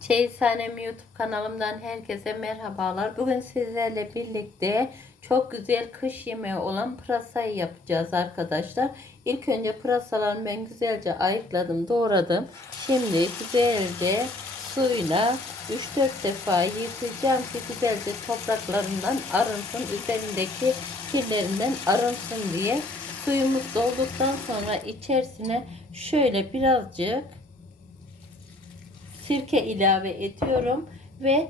Çeyizhanem YouTube kanalımdan herkese merhabalar. Bugün sizlerle birlikte çok güzel kış yemeği olan pırasayı yapacağız arkadaşlar. İlk önce pırasalarını ben güzelce ayıkladım, doğradım. Şimdi güzelce suyla 3-4 defa yıkayacağım ki güzelce topraklarından arınsın, üzerindeki kirlerinden arınsın diye. Suyumuz dolduktan sonra içerisine şöyle birazcık sirke ilave ediyorum ve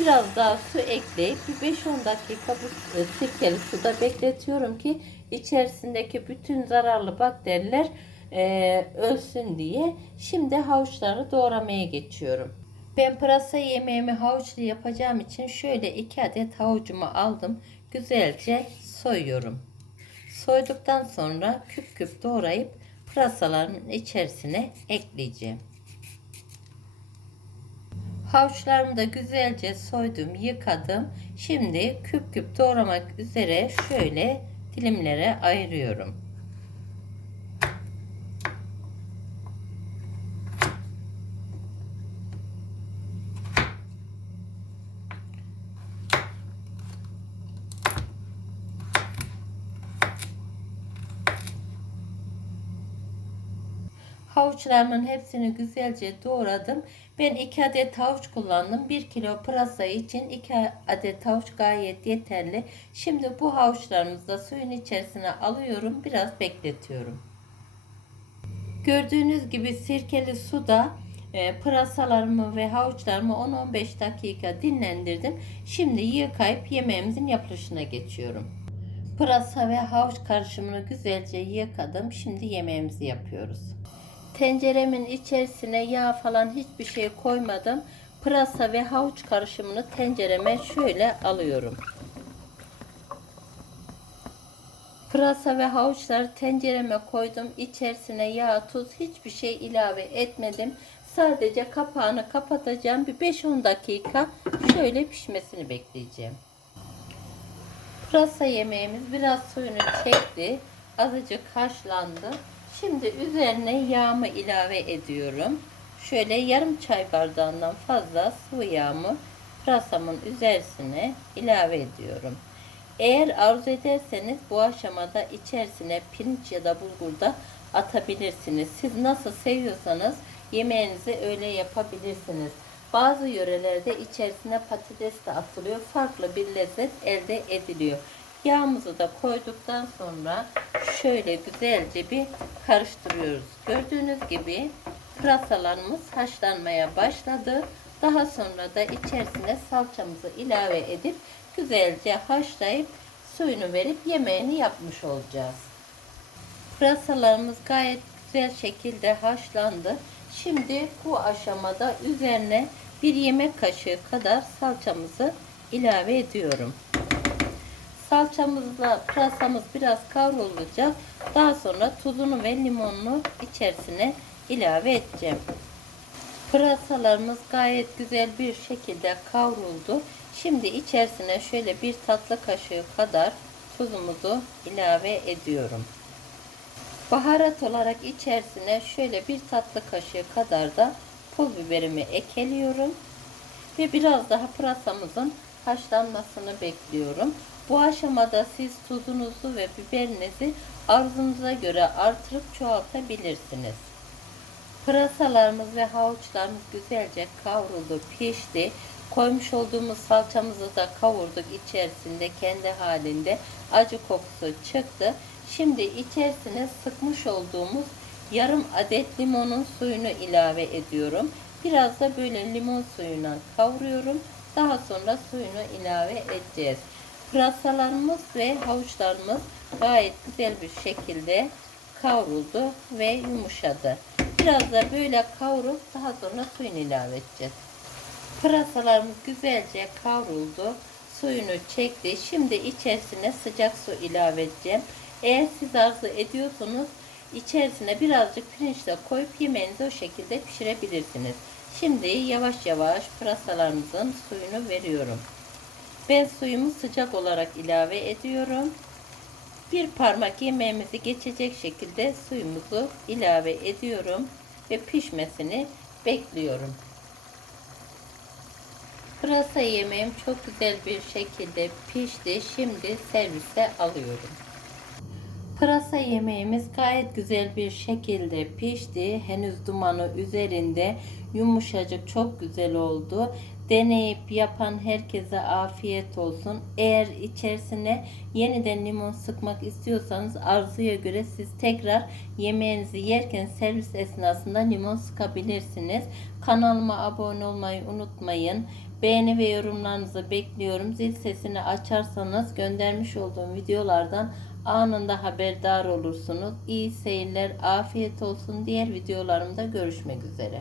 biraz daha su ekleyip bir 5-10 dakika bu e, sirkeli suda bekletiyorum ki içerisindeki bütün zararlı bakteriler e, ölsün diye. Şimdi havuçları doğramaya geçiyorum. Ben pırasa yemeğimi havuçlu yapacağım için şöyle 2 adet havucumu aldım. Güzelce soyuyorum. Soyduktan sonra küp küp doğrayıp pırasaların içerisine ekleyeceğim. Havuçlarımı da güzelce soydum, yıkadım. Şimdi küp küp doğramak üzere şöyle dilimlere ayırıyorum. Havuçlarımın hepsini güzelce doğradım. Ben 2 adet havuç kullandım. 1 kilo pırasa için 2 adet havuç gayet yeterli. Şimdi bu havuçlarımızı da suyun içerisine alıyorum. Biraz bekletiyorum. Gördüğünüz gibi sirkeli suda e, pırasalarımı ve havuçlarımı 10-15 dakika dinlendirdim. Şimdi yıkayıp yemeğimizin yapılışına geçiyorum. Pırasa ve havuç karışımını güzelce yıkadım. Şimdi yemeğimizi yapıyoruz. Tenceremin içerisine yağ falan hiçbir şey koymadım. Pırasa ve havuç karışımını tencereme şöyle alıyorum. Pırasa ve havuçları tencereme koydum. İçerisine yağ, tuz hiçbir şey ilave etmedim. Sadece kapağını kapatacağım. Bir 5-10 dakika şöyle pişmesini bekleyeceğim. Pırasa yemeğimiz biraz suyunu çekti. Azıcık haşlandı. Şimdi üzerine yağımı ilave ediyorum. Şöyle yarım çay bardağından fazla sıvı yağımı pırasamın üzerine ilave ediyorum. Eğer arzu ederseniz bu aşamada içerisine pirinç ya da bulgur da atabilirsiniz. Siz nasıl seviyorsanız yemeğinizi öyle yapabilirsiniz. Bazı yörelerde içerisine patates de atılıyor. Farklı bir lezzet elde ediliyor. Yağımızı da koyduktan sonra şöyle güzelce bir karıştırıyoruz. Gördüğünüz gibi pırasalarımız haşlanmaya başladı. Daha sonra da içerisine salçamızı ilave edip güzelce haşlayıp suyunu verip yemeğini yapmış olacağız. Pırasalarımız gayet güzel şekilde haşlandı. Şimdi bu aşamada üzerine bir yemek kaşığı kadar salçamızı ilave ediyorum. Salçamızla pırasamız biraz kavrulacak. Daha sonra tuzunu ve limonunu içerisine ilave edeceğim. Pırasalarımız gayet güzel bir şekilde kavruldu. Şimdi içerisine şöyle bir tatlı kaşığı kadar tuzumuzu ilave ediyorum. Baharat olarak içerisine şöyle bir tatlı kaşığı kadar da pul biberimi ekeliyorum. Ve biraz daha pırasamızın haşlanmasını bekliyorum. Bu aşamada siz tuzunuzu ve biberinizi arzunuza göre artırıp çoğaltabilirsiniz. Pırasalarımız ve havuçlarımız güzelce kavruldu, pişti. Koymuş olduğumuz salçamızı da kavurduk içerisinde kendi halinde acı kokusu çıktı. Şimdi içerisine sıkmış olduğumuz yarım adet limonun suyunu ilave ediyorum. Biraz da böyle limon suyuna kavuruyorum. Daha sonra suyunu ilave edeceğiz. Pırasalarımız ve havuçlarımız gayet güzel bir şekilde kavruldu ve yumuşadı. Biraz da böyle kavurup daha sonra suyunu ilave edeceğiz. Pırasalarımız güzelce kavruldu. Suyunu çekti. Şimdi içerisine sıcak su ilave edeceğim. Eğer siz arzu ediyorsanız içerisine birazcık pirinç de koyup yemeğinizi o şekilde pişirebilirsiniz. Şimdi yavaş yavaş pırasalarımızın suyunu veriyorum. Ben suyumu sıcak olarak ilave ediyorum. Bir parmak yemeğimizi geçecek şekilde suyumuzu ilave ediyorum ve pişmesini bekliyorum. Pırasa yemeğim çok güzel bir şekilde pişti. Şimdi servise alıyorum. Pırasa yemeğimiz gayet güzel bir şekilde pişti. Henüz dumanı üzerinde yumuşacık çok güzel oldu. Deneyip yapan herkese afiyet olsun. Eğer içerisine yeniden limon sıkmak istiyorsanız arzuya göre siz tekrar yemeğinizi yerken servis esnasında limon sıkabilirsiniz. Kanalıma abone olmayı unutmayın. Beğeni ve yorumlarınızı bekliyorum. Zil sesini açarsanız göndermiş olduğum videolardan anında haberdar olursunuz. İyi seyirler, afiyet olsun. Diğer videolarımda görüşmek üzere.